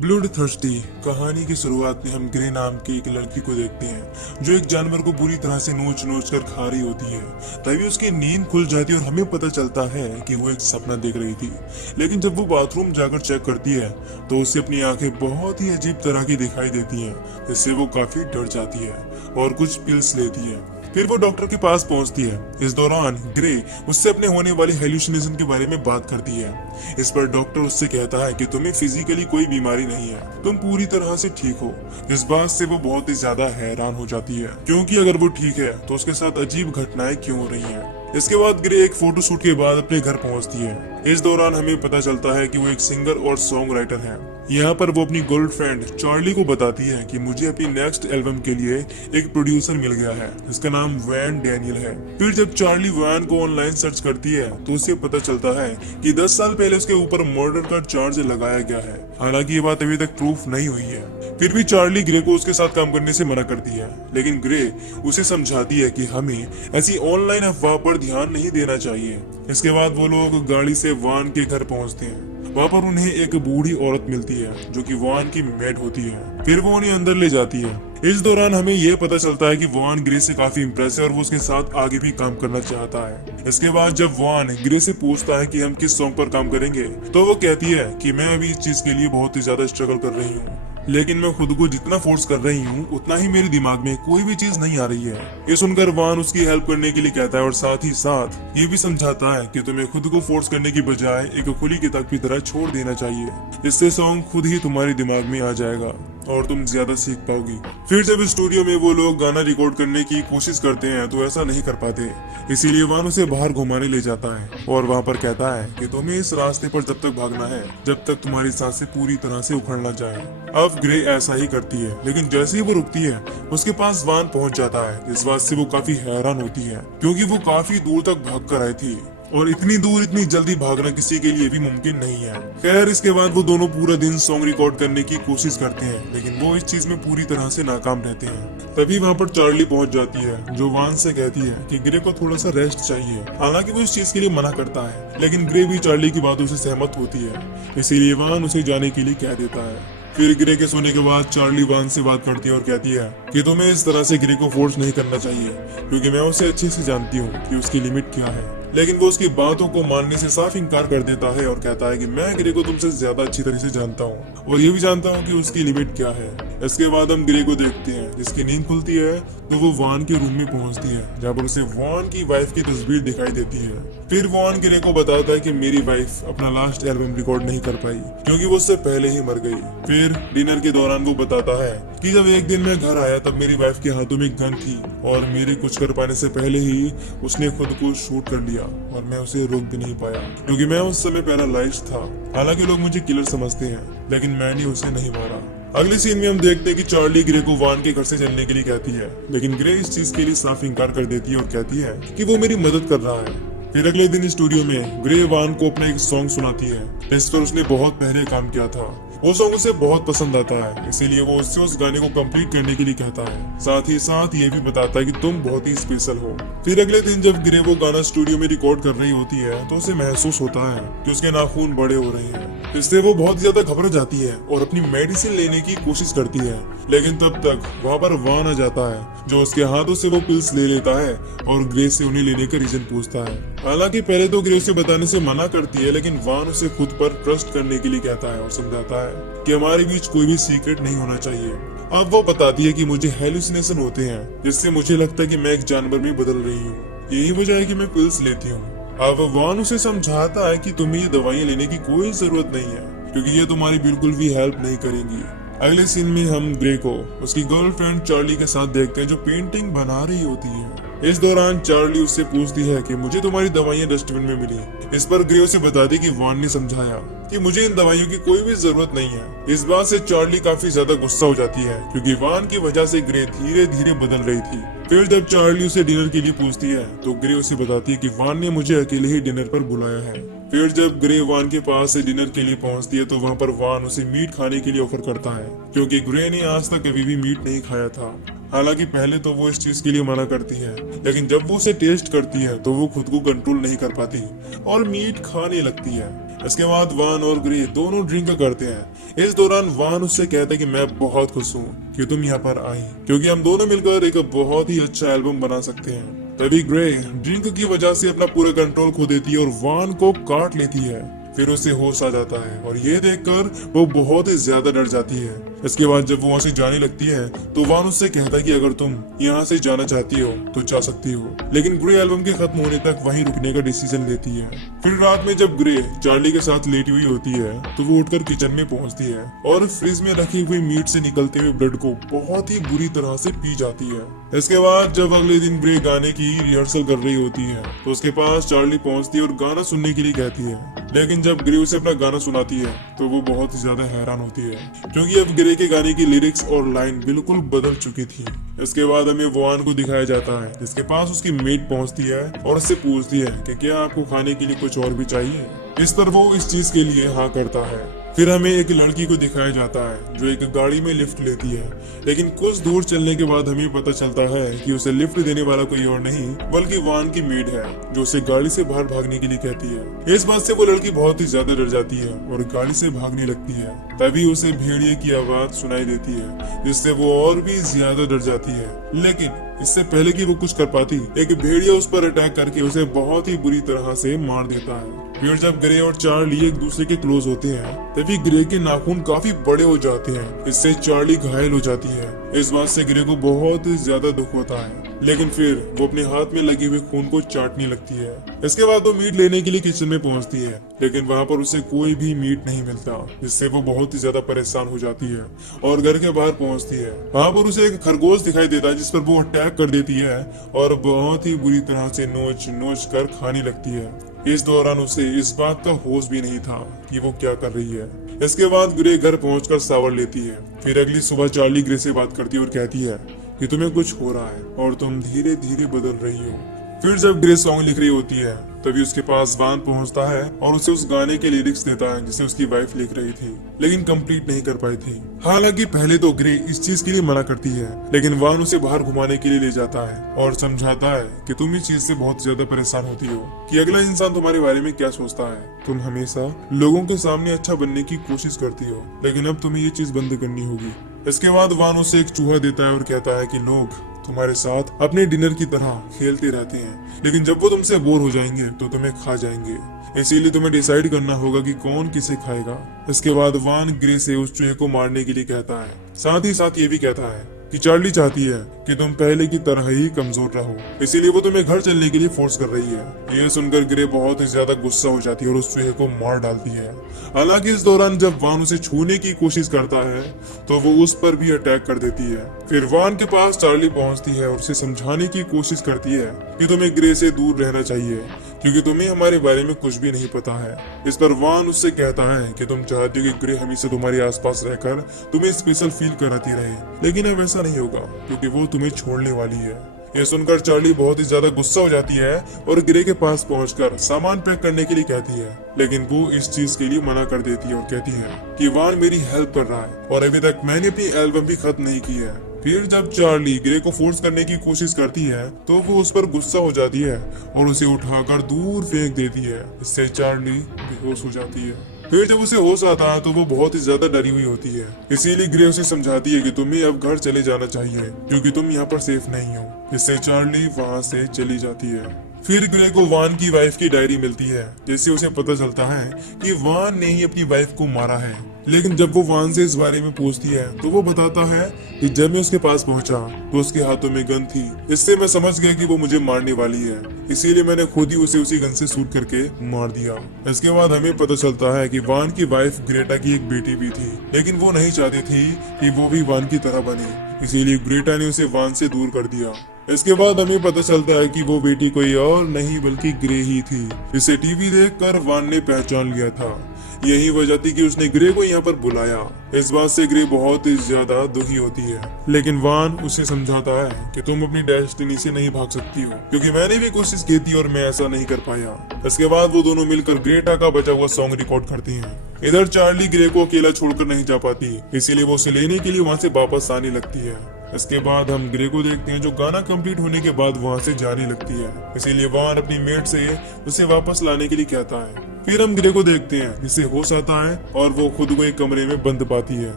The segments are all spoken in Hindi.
ब्लड थर्स्टी कहानी की शुरुआत में हम ग्रे नाम की एक लड़की को देखते हैं जो एक जानवर को बुरी तरह से नोच नोच कर खा रही होती है। तभी उसकी नींद खुल जाती है और हमें पता चलता है कि वो एक सपना देख रही थी। लेकिन जब वो बाथरूम जाकर चेक करती है तो उसे अपनी आंखें बहुत ही अजीब तरह की दिखाई देती हैं, जिससे वो काफी डर जाती है और कुछ पिल्स लेती है। फिर वो डॉक्टर के पास पहुंचती है। इस दौरान ग्रे उससे अपने होने वाली हेलुसिनेशन के बारे में बात करती है। इस पर डॉक्टर उससे कहता है कि तुम्हें फिजिकली कोई बीमारी नहीं है, तुम पूरी तरह से ठीक हो। इस बात से वो बहुत ही ज्यादा हैरान हो जाती है, क्योंकि अगर वो ठीक है तो उसके साथ अजीब घटनाएं क्यों हो रही हैं। इसके बाद ग्रे एक फोटोशूट के बाद अपने घर पहुंचती है। इस दौरान हमें पता चलता है कि वो एक सिंगर और सॉन्ग राइटर है। यहाँ पर वो अपनी गर्लफ्रेंड चार्ली को बताती है कि मुझे अपनी नेक्स्ट एल्बम के लिए एक प्रोड्यूसर मिल गया है, इसका नाम वैन डैनियल है। फिर जब चार्ली वैन को ऑनलाइन सर्च करती है तो उसे पता चलता है कि 10 साल पहले उसके ऊपर मर्डर का चार्ज लगाया गया है। हालांकि ये बात अभी तक प्रूफ नहीं हुई है। फिर भी चार्ली ग्रे को उसके साथ काम करने से मना करती है, लेकिन ग्रे उसे समझाती है कि हमें ऐसी ऑनलाइन अफवाह पर ध्यान नहीं देना चाहिए। इसके बाद वो लोग गाड़ी से वान के घर पहुंचते हैं। वहाँ पर उन्हें एक बूढ़ी औरत मिलती है जो कि वान की मेड होती है। फिर वो उन्हें अंदर ले जाती है। इस दौरान हमें यह पता चलता है कि वान ग्रे से काफी इम्प्रेस है और वो उसके साथ आगे भी काम करना चाहता है। इसके बाद जब वान ग्रे से पूछता है कि हम किस सॉन्ग पर काम करेंगे तो वो कहती है कि मैं अभी इस चीज के लिए बहुत ही ज्यादा स्ट्रगल कर रही हूँ, लेकिन मैं खुद को जितना फोर्स कर रही हूँ उतना ही मेरे दिमाग में कोई भी चीज नहीं आ रही है। ये सुनकर वान उसकी हेल्प करने के लिए कहता है और साथ ही साथ ये भी समझाता है कि तुम्हें खुद को फोर्स करने की बजाय एक खुली किताब की तरह छोड़ देना चाहिए। इससे सॉन्ग खुद ही तुम्हारे दिमाग में आ जाएगा और तुम ज्यादा सीख पाओगी। फिर जब स्टूडियो में वो लोग गाना रिकॉर्ड करने की कोशिश करते हैं तो ऐसा नहीं कर पाते, इसीलिए वान उसे बाहर घुमाने ले जाता है और वहाँ पर कहता है कि तुम्हें इस रास्ते पर जब तक भागना है जब तक तुम्हारी सांसें पूरी तरह से उखड़ ना जाए। अब ग्रे ऐसा ही करती है, लेकिन जैसे ही वो रुकती है उसके पास वान पहुंच जाता है। इस बात से वो काफी हैरान होती है, क्योंकि वो काफी दूर तक भाग कर आई थी और इतनी दूर इतनी जल्दी भागना किसी के लिए भी मुमकिन नहीं है। खैर, इसके बाद वो दोनों पूरा दिन सॉन्ग रिकॉर्ड करने की कोशिश करते हैं, लेकिन वो इस चीज में पूरी तरह से नाकाम रहते हैं। तभी वहाँ पर चार्ली पहुंच जाती है जो वान से कहती है कि ग्रे को थोड़ा सा रेस्ट चाहिए। हालांकि वो इस चीज के लिए मना करता है, लेकिन ग्रे भी चार्ली की बातों से सहमत होती है, इसीलिए वान उसे जाने के लिए कह देता है। फिर ग्रे के सोने के बाद चार्ली वान से बात करती है और कहती है कि तुम्हें इस तरह से ग्रे को फोर्स नहीं करना चाहिए, क्योंकि मैं उसे अच्छे से जानती हूँ कि उसकी लिमिट क्या है। लेकिन वो उसकी बातों को मानने से साफ इनकार कर देता है और कहता है कि मैं ग्रे को तुमसे ज्यादा अच्छी तरह से जानता हूँ और ये भी जानता हूँ कि उसकी लिमिट क्या है। इसके बाद हम ग्रे को देखते हैं जिसकी नींद खुलती है तो वो वान के रूम में पहुंचती है, जहाँ पर उसे वान की वाइफ की तस्वीर दिखाई देती है। फिर वान ग्रे को बताता है कि मेरी वाइफ अपना लास्ट एल्बम रिकॉर्ड नहीं कर पाई क्योंकि वो उससे पहले ही मर गई। फिर डिनर के दौरान वो बताता है कि जब एक दिन मैं घर आया तब मेरी वाइफ के हाथों में गन थी और मेरे कुछ कर पाने से पहले ही उसने खुद को शूट कर लिया और मैं उसे रोक भी नहीं पाया क्योंकि मैं उस समय पैरालाइज्ड था। हालांकि लोग मुझे किलर समझते हैं, लेकिन मैंने उसे नहीं मारा। अगले सीन में हम देखते हैं कि चार्ली ग्रे को वान के घर से चलने के लिए कहती है, लेकिन ग्रे इस चीज के लिए साफ इनकार कर देती है और कहती है कि वो मेरी मदद कर रहा है। फिर अगले दिन स्टूडियो में ग्रे वान को अपना एक सॉन्ग सुनाती है जिस पर उसने बहुत पहले काम किया था। वो सॉन्ग उसे बहुत पसंद आता है, इसीलिए वो उससे उस गाने को कंप्लीट करने के लिए कहता है। साथ ही साथ ये भी बताता है कि तुम बहुत ही स्पेशल हो। फिर अगले दिन जब ग्रे वो गाना स्टूडियो में रिकॉर्ड कर रही होती है तो उसे महसूस होता है कि उसके नाखून बड़े हो रहे हैं। इससे वो बहुत ज्यादा घबरा जाती है और अपनी मेडिसिन लेने की कोशिश करती है, लेकिन तब तक वहाँ पर वान आ जाता है जो उसके हाथों से वो पिल्स ले लेता है और ग्रे से उन्हें लेने का रीजन पूछता है। हालांकि पहले तो ग्रे उसे बताने से मना करती है, लेकिन वान उसे खुद पर ट्रस्ट करने के लिए कहता है और समझाता है कि हमारे बीच कोई भी सीक्रेट नहीं होना चाहिए। अब वो बताती है कि मुझे हेलुसिनेशन होते हैं जिससे मुझे लगता है कि मैं एक जानवर में बदल रही हूँ, यही वजह है कि मैं पिल्स लेती हूँ। अब वान उसे समझाता है कि तुम्हें ये दवाइयाँ लेने की कोई जरूरत नहीं है क्योंकि ये तुम्हारी बिल्कुल भी हेल्प नहीं करेंगी। अगले सीन में हम ग्रे को उसकी गर्लफ्रेंड चार्ली के साथ देखते हैं जो पेंटिंग बना रही होती है। इस दौरान चार्ली उससे पूछती है कि मुझे तुम्हारी दवाइयाँ डस्टबिन में मिली। इस पर ग्रे उसे बताती कि वान ने समझाया कि मुझे इन दवाइयों की कोई भी जरूरत नहीं है। इस बात से चार्ली काफी ज्यादा गुस्सा हो जाती है क्योंकि वान की वजह से ग्रे धीरे धीरे बदल रही थी। फिर जब चार्ली उसे डिनर के लिए पूछती है तो ग्रे उसे बताती है कि वान ने मुझे अकेले ही डिनर पर बुलाया है। फिर जब ग्रे वान के पास से डिनर के लिए पहुंचती है तो वहाँ पर वान उसे मीट खाने के लिए ऑफर करता है क्योंकि ग्रे ने आज तक कभी भी मीट नहीं खाया था। हालांकि पहले तो वो इस चीज के लिए मना करती है, लेकिन जब वो उसे टेस्ट करती है तो वो खुद को कंट्रोल नहीं कर पाती और मीट खाने लगती है। इसके बाद वान और ग्रे दोनों ड्रिंक करते हैं। इस दौरान वान उससे कहता है कि मैं बहुत खुश हूँ कि तुम यहाँ पर आई, क्योंकि हम दोनों मिलकर एक बहुत ही अच्छा एल्बम बना सकते हैं। तभी ग्रे ड्रिंक की वजह से अपना पूरा कंट्रोल खो देती है और वान को काट लेती है। फिर उसे होश आ जाता है और ये देखकर वो बहुत ही ज्यादा डर जाती है। इसके बाद जब वो वहाँ से जाने लगती है तो वान उससे कहता है कि अगर तुम यहाँ से जाना चाहती हो तो जा सकती हो, लेकिन ग्रे एल्बम के खत्म होने तक वहीं रुकने का डिसीजन लेती है। फिर रात में जब ग्रे चार्ली के साथ लेटी हुई होती है तो वो उठकर किचन में पहुंचती है और फ्रिज में रखी हुई मीट से निकलते हुए ब्लड को बहुत ही बुरी तरह से पी जाती है। इसके बाद जब अगले दिन ग्रे गाने की रिहर्सल कर रही होती है तो उसके पास चार्ली पहुंचती है और गाना सुनने के लिए कहती है, लेकिन जब ग्रे उसे अपना गाना सुनाती है तो वो बहुत ही ज्यादा हैरान होती है, क्योंकि अब ग्रे के गाने की लिरिक्स और लाइन बिल्कुल बदल चुकी थी। इसके बाद हमें वान को दिखाया जाता है जिसके पास उसकी मेट पहुंचती है और उससे पूछती है कि क्या आपको खाने के लिए कुछ और भी चाहिए। इस पर वो इस चीज के लिए हाँ करता है। फिर हमें एक लड़की को दिखाया जाता है जो एक गाड़ी में लिफ्ट लेती है, लेकिन कुछ दूर चलने के बाद हमें पता चलता है कि उसे लिफ्ट देने वाला कोई और नहीं बल्कि वान की मेड है जो उसे गाड़ी से बाहर भागने के लिए कहती है। इस बात से वो लड़की बहुत ही ज्यादा डर जाती है और गाड़ी से भागने लगती है। तभी उसे भेड़िए की आवाज सुनाई देती है जिससे वो और भी ज्यादा डर जाती है, लेकिन इससे पहले कि वो कुछ कर पाती एक भेड़िया उस पर अटैक करके उसे बहुत ही बुरी तरह से मार देता है। फिर जब ग्रे और चार्ली एक दूसरे के क्लोज होते हैं तभी ग्रे के नाखून काफी बड़े हो जाते हैं, इससे चार्ली घायल हो जाती है। इस बात से ग्रे को बहुत ज्यादा दुख होता है, लेकिन फिर वो अपने हाथ में लगे हुए खून को चाटने लगती है। इसके बाद वो मीट लेने के लिए किचन में पहुंचती है, लेकिन वहाँ पर उसे कोई भी मीट नहीं मिलता, जिससे वो बहुत ही ज्यादा परेशान हो जाती है और घर के बाहर पहुंचती है। वहाँ पर उसे एक खरगोश दिखाई देता है जिस पर वो अटैक कर देती है और बहुत ही बुरी तरह से नोच नोच कर खाने लगती है। इस दौरान उसे इस बात का होश भी नहीं था कि वो क्या कर रही है। इसके बाद ग्रे घर पहुंचकर शावर लेती है। फिर अगली सुबह चार्ली ग्रे से बात करती है और कहती है कि तुम्हें कुछ हो रहा है और तुम धीरे धीरे बदल रही हो। फिर जब ग्रे सॉन्ग लिख रही होती है तभी उसके पास वान पहुंचता है और उसे उस गाने के लिरिक्स देता है जिसे उसकी वाइफ लिख रही थी, लेकिन कंप्लीट नहीं कर पाई थी। हालांकि पहले तो ग्रे इस चीज के लिए मना करती है, लेकिन वान उसे बाहर घुमाने के लिए ले जाता है और समझाता है कि तुम इस चीज से बहुत ज्यादा परेशान होती हो कि अगला इंसान तुम्हारे बारे में क्या सोचता है। तुम हमेशा लोगों के सामने अच्छा बनने की कोशिश करती हो, लेकिन अब तुम्हें ये चीज बंद करनी होगी। इसके बाद वान उसे एक चूहा देता है और कहता है कि लोग तुम्हारे साथ अपने डिनर की तरह खेलते रहते हैं, लेकिन जब वो तुमसे बोर हो जाएंगे तो तुम्हें खा जाएंगे। इसीलिए तुम्हें डिसाइड करना होगा कि कौन किसे खाएगा। इसके बाद वान ग्रे से उस चूहे को मारने के लिए कहता है। साथ ही साथ ये भी कहता है कि चार्ली चाहती है कि तुम पहले की तरह ही कमजोर रहो, इसीलिए वो तुम्हें घर चलने के लिए फोर्स कर रही है। यह सुनकर ग्रे बहुत ही ज्यादा गुस्सा हो जाती है और उस चूहे को मार डालती है। हालांकि इस दौरान जब वान उसे छूने की कोशिश करता है तो वो उस पर भी अटैक कर देती है। फिर वान के पास चार्ली पहुंचती है और उसे समझाने की कोशिश करती है कि तुम्हें ग्रे से दूर रहना चाहिए क्योंकि तुम्हें हमारे बारे में कुछ भी नहीं पता है। इस पर वान उससे कहता है कि तुम चाहती हो कि ग्रे हमेशा तुम्हारे आसपास रहकर तुम्हें स्पेशल फील कराती रहे, लेकिन अब ऐसा नहीं होगा क्योंकि वो तुम्हें छोड़ने वाली है। यह सुनकर चार्ली बहुत ही ज्यादा गुस्सा हो जाती है और ग्रे के पास पहुंचकर सामान पैक करने के लिए कहती है, लेकिन वो इस चीज के लिए मना कर देती है और कहती है कि वान मेरी हेल्प कर रहा है और अभी तक मैंने अपनी एल्बम भी खत्म नहीं की है। फिर जब चार्ली ग्रे को फोर्स करने की कोशिश करती है तो वो उस पर गुस्सा हो जाती है और उसे उठाकर दूर फेंक देती है। इससे चार्ली बेहोश हो जाती है। फिर जब उसे होश आता है तो वो बहुत ही ज्यादा डरी हुई होती है, इसीलिए ग्रे उसे समझाती है कि तुम्हें अब घर चले जाना चाहिए क्योंकि तुम यहाँ पर सेफ नहीं हो। इससे चार्ली वहाँ से चली जाती है। फिर ग्रे को वान की वाइफ की डायरी मिलती है, जिससे उसे पता चलता है कि वान ने ही अपनी वाइफ को मारा है। लेकिन जब वो वान से इस बारे में पूछती है तो वो बताता है कि जब मैं उसके पास पहुंचा तो उसके हाथों में गन थी, इससे मैं समझ गया कि वो मुझे मारने वाली है, इसीलिए मैंने खुद ही उसे उसी गन से शूट करके मार दिया। इसके बाद हमें पता चलता है कि वान की वाइफ ग्रेटा की एक बेटी भी थी, लेकिन वो नहीं चाहती थी कि वो भी वान की तरह बने, इसीलिए ग्रेटा ने उसे वान से दूर कर दिया। इसके बाद हमें पता चलता है कि वो बेटी कोई और नहीं बल्कि ग्रे ही थी। इसे टीवी देखकर वान ने पहचान लिया था। यही वजह थी कि उसने ग्रे को यहाँ पर बुलाया। इस बात से ग्रे बहुत ही ज्यादा दुखी होती है, लेकिन वान उसे समझाता है कि तुम अपनी डेस्टिनी से नहीं भाग सकती हो क्योंकि मैंने भी कोशिश की थी और मैं ऐसा नहीं कर पाया। इसके बाद वो दोनों मिलकर ग्रेटा का बचा हुआ सॉन्ग रिकॉर्ड करती हैं। इधर चार्ली ग्रे को अकेला छोड़कर नहीं जा पाती, इसीलिए वो उसे लेने के लिए वहाँ से वापस आने लगती है। इसके बाद हम ग्रे को देखते हैं जो गाना कंप्लीट होने के बाद वहाँ से जाने लगती है, इसीलिए वान अपनी मेट से उसे वापस लाने के लिए कहता है। फिर हम ग्रे को देखते हैं, जिसे होश आता है और वो खुद को एक कमरे में बंद पाती है।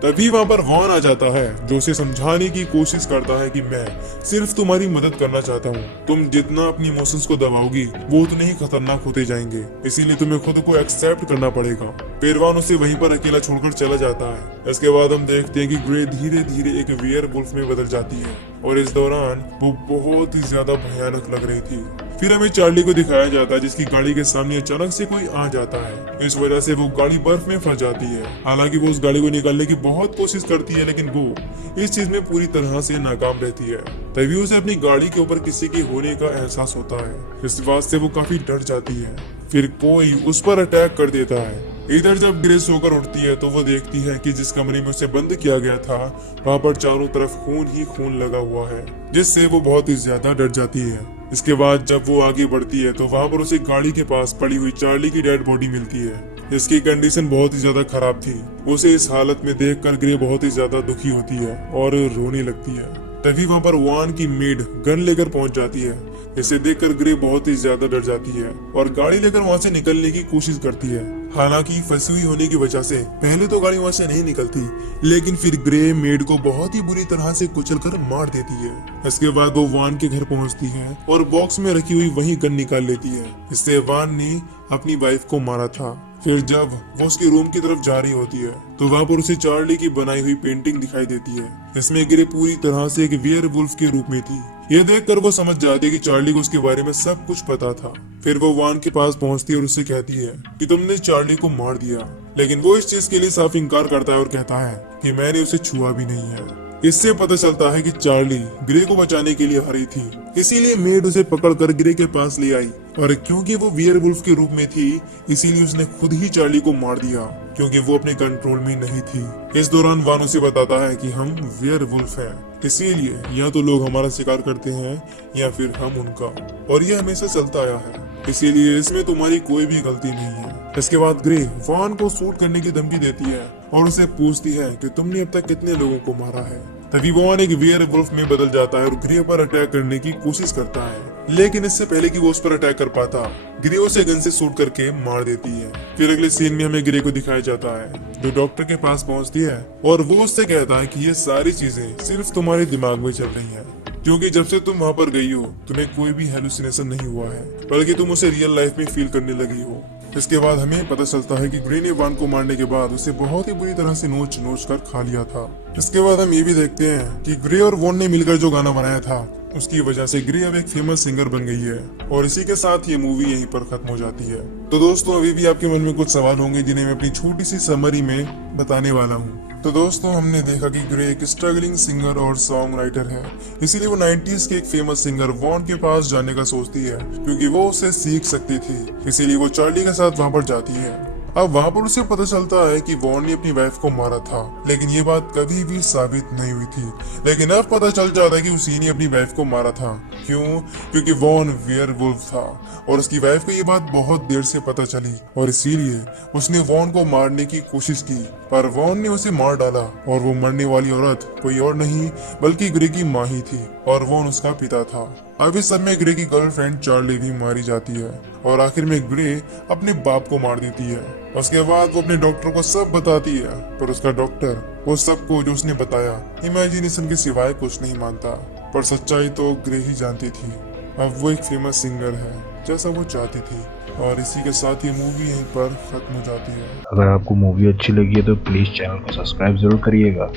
तभी वहाँ पर वॉन आ जाता है, जो उसे समझाने की कोशिश करता है कि मैं सिर्फ तुम्हारी मदद करना चाहता हूँ। तुम जितना अपनी इमोशंस को दबाओगी वो उतने ही खतरनाक होते जाएंगे, इसीलिए तुम्हें खुद को एक्सेप्ट करना पड़ेगा। फिर वॉन उसे वहीं पर अकेला छोड़कर चला जाता है। इसके बाद हम देखते हैं कि ग्रे धीरे धीरे एक वेयरवुल्फ में बदल जाती है और इस दौरान वो बहुत ही ज्यादा भयानक लग रही थी। फिर हमें चार्ली को दिखाया जाता है, जिसकी गाड़ी के सामने अचानक से कोई आ जाता है। इस वजह से वो गाड़ी बर्फ में फंस जाती है। हालांकि वो उस गाड़ी को निकालने की बहुत कोशिश करती है, लेकिन वो इस चीज में पूरी तरह से नाकाम रहती है। तभी उसे अपनी गाड़ी के ऊपर किसी के होने का एहसास होता है। इस बात से वो काफी डर जाती है। फिर कोई उस पर अटैक कर देता है। इधर जब ग्रे सोकर उठती है तो वो देखती है कि जिस कमरे में उसे बंद किया गया था वहाँ पर चारों तरफ खून ही खून लगा हुआ है, जिससे वो बहुत ही ज्यादा डर जाती है। इसके बाद जब वो आगे बढ़ती है तो वहाँ पर उसे गाड़ी के पास पड़ी हुई चार्ली की डेड बॉडी मिलती है। इसकी कंडीशन बहुत ही ज्यादा खराब थी। उसे इस हालत में देखकर ग्रे बहुत ही ज्यादा दुखी होती है और रोने लगती है। तभी वहाँ पर वॉन की मेड गन लेकर पहुंच जाती है। इसे देखकर ग्रे बहुत ही ज्यादा डर जाती है और गाड़ी लेकर वहाँ से निकलने की कोशिश करती है। हालांकि फंसी हुई होने की वजह से पहले तो गाड़ी वहाँ से नहीं निकलती, लेकिन फिर ग्रे मेड को बहुत ही बुरी तरह से कुचलकर मार देती है। इसके बाद वो वान के घर पहुँचती है और बॉक्स में रखी हुई वही गन निकाल लेती है। इससे वान ने अपनी वाइफ को मारा था। फिर जब वो उसके रूम की तरफ जा रही होती है तो वहाँ पर उसे चार्ली की बनाई हुई पेंटिंग दिखाई देती है। इसमें ग्रे पूरी तरह से एक वेयरवुल्फ के रूप में थी। ये देखकर वो समझ जाती है कि चार्ली को उसके बारे में सब कुछ पता था। फिर वो वान के पास पहुंचती है और उससे कहती है कि तुमने चार्ली को मार दिया, लेकिन वो इस चीज के लिए साफ इनकार करता है और कहता है कि मैंने उसे छुआ भी नहीं है। इससे पता चलता है कि चार्ली ग्रे को बचाने के लिए हारी थी, इसीलिए मेड उसे पकड़कर ग्रे के पास ले आई और क्योंकि वो वेयरवुल्फ के रूप में थी इसीलिए उसने खुद ही चार्ली को मार दिया, क्योंकि वो अपने कंट्रोल में नहीं थी। इस दौरान वान उसे बताता है कि हम वेयरवुल्फ हैं, इसीलिए या तो लोग हमारा शिकार करते हैं या फिर हम उनका, और ये हमेशा चलता आया है, इसीलिए इसमें तुम्हारी कोई भी गलती नहीं है। इसके बाद ग्रे वान को शूट करने की धमकी देती है और उसे पूछती है कि तुमने अब तक कितने लोगों को मारा है। तभी वान एक वेयरवुल्फ में बदल जाता है और ग्रे पर अटैक करने की कोशिश करता है, लेकिन इससे पहले कि वो उस पर अटैक कर पाता ग्रे उसे गन से शूट करके मार देती है। फिर अगले सीन में हमें ग्रे को दिखाया जाता है, जो डॉक्टर के पास पहुंचती है और वो उससे कहता है कि ये सारी चीजें सिर्फ तुम्हारे दिमाग में चल रही हैं, क्योंकि जब से तुम वहाँ पर गई हो तुम्हें कोई भी हेलुसिनेशन नहीं हुआ है, बल्कि तुम उसे रियल लाइफ में फील करने लगी हो। इसके बाद हमें पता चलता है कि ग्रे ने वान को मारने के बाद उसे बहुत ही बुरी तरह से नोच नोच कर खा लिया था। इसके बाद हम ये भी देखते हैं कि ग्रे और वॉन ने मिलकर जो गाना बनाया था उसकी वजह से ग्रे अब एक फेमस सिंगर बन गई है, और इसी के साथ ये मूवी यहीं पर खत्म हो जाती है। तो दोस्तों अभी भी आपके मन में कुछ सवाल होंगे जिन्हें मैं अपनी छोटी सी समरी में बताने वाला हूँ। तो दोस्तों हमने देखा कि ग्रे एक स्ट्रगलिंग सिंगर और सॉन्ग राइटर है, इसीलिए वो 90s के एक फेमस सिंगर वॉन के पास जाने का सोचती है, क्योंकि वो उससे सीख सकती थी। इसीलिए वो चार्ली के साथ वहाँ पर जाती है। अब वहाँ पर उसे पता चलता है कि वॉन ने अपनी वाइफ को मारा था, लेकिन ये बात कभी भी साबित नहीं हुई थी। लेकिन अब पता चल जाता है कि उसी ने अपनी वाइफ को मारा था। क्यों? क्योंकि वॉन वेयरवुल्फ था और उसकी वाइफ को ये बात बहुत देर से पता चली, और इसीलिए उसने वॉन को मारने की कोशिश की, पर वॉन ने उसे मार डाला। और वो मरने वाली औरत कोई और नहीं बल्कि ग्रे की माँ ही थी, और वॉन उसका पिता था। अब इस समय ग्रे की गर्लफ्रेंड चार्ली भी मारी जाती है, और आखिर में ग्रे अपने बाप को मार देती है। उसके बाद वो अपने डॉक्टर को सब बताती है, पर उसका डॉक्टर वो सबको जो उसने बताया इमेजिनेशन के सिवाय कुछ नहीं मानता, पर सच्चाई तो ग्रे ही जानती थी। अब वो एक फेमस सिंगर है जैसा वो चाहती थी, और इसी के साथ ये मूवी यहीं पर खत्म हो जाती है। अगर आपको मूवी अच्छी लगी है तो प्लीज चैनल को सब्सक्राइब जरूर करिएगा।